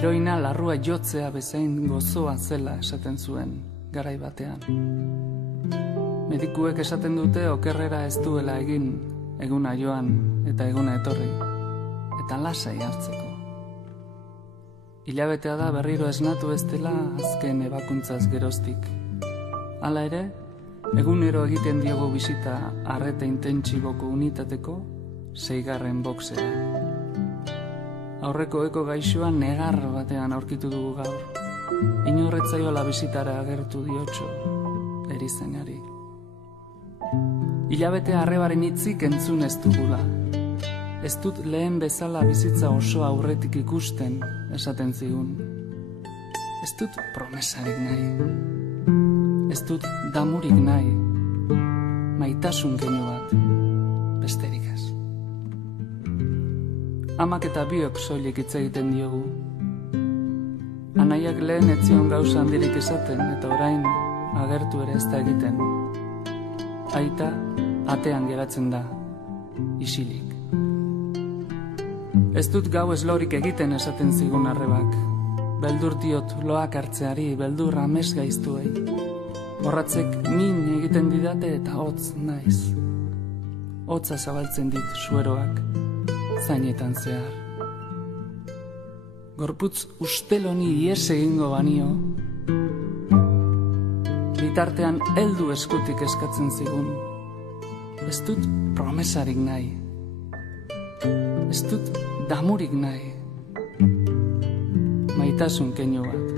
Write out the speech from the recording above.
Heroina larrua jotzea bezain gozoa zela esaten zuen garai batean. Medikuek esaten dute okerrera ez duela egin, eguna joan eta eguna etorri, eta lasai hartzeko. Hilabetea da berriro esnatu ez dela azken ebakuntzaz geroztik. Hala ere, egunero egiten diogu bisita arreta intentsiboko unitateko 6. boxea. Aurreko eko gaixoa negar batean aurkitu dugu gaur. Inorretzaiola bisitara agertu diotxo, erizainari. Hilabete arrebaren hitzik entzun ez dugula. Ez dut lehen bezala bizitza oso aurretik ikusten, esaten zigun. Ez dut promesarik nahi. Ez dut damurik nahi. Maitasun keinu bat, besterik ez. Amak eta biok soilik hitz egiten diogu. Anaiak lehen ez zion gauza handirik esaten eta orain agertu ere ez da egiten. Aita atean geratzen da, isilik. Ez dut gau eslorik egiten esaten zigun arrebak. Beldur diot loak hartzeari, beldur ames gaiztuei. Borratzek min egiten didate eta hotz naiz. Hotza zabaltzen dit sueroak, zainetan zehar. Gorputz usteloni ies egingo banio, bitartean heldu eskutik eskatzen zigun. Ez dut promesarik nahi. Ez dut damurik nahi. Maitasun keinu bat,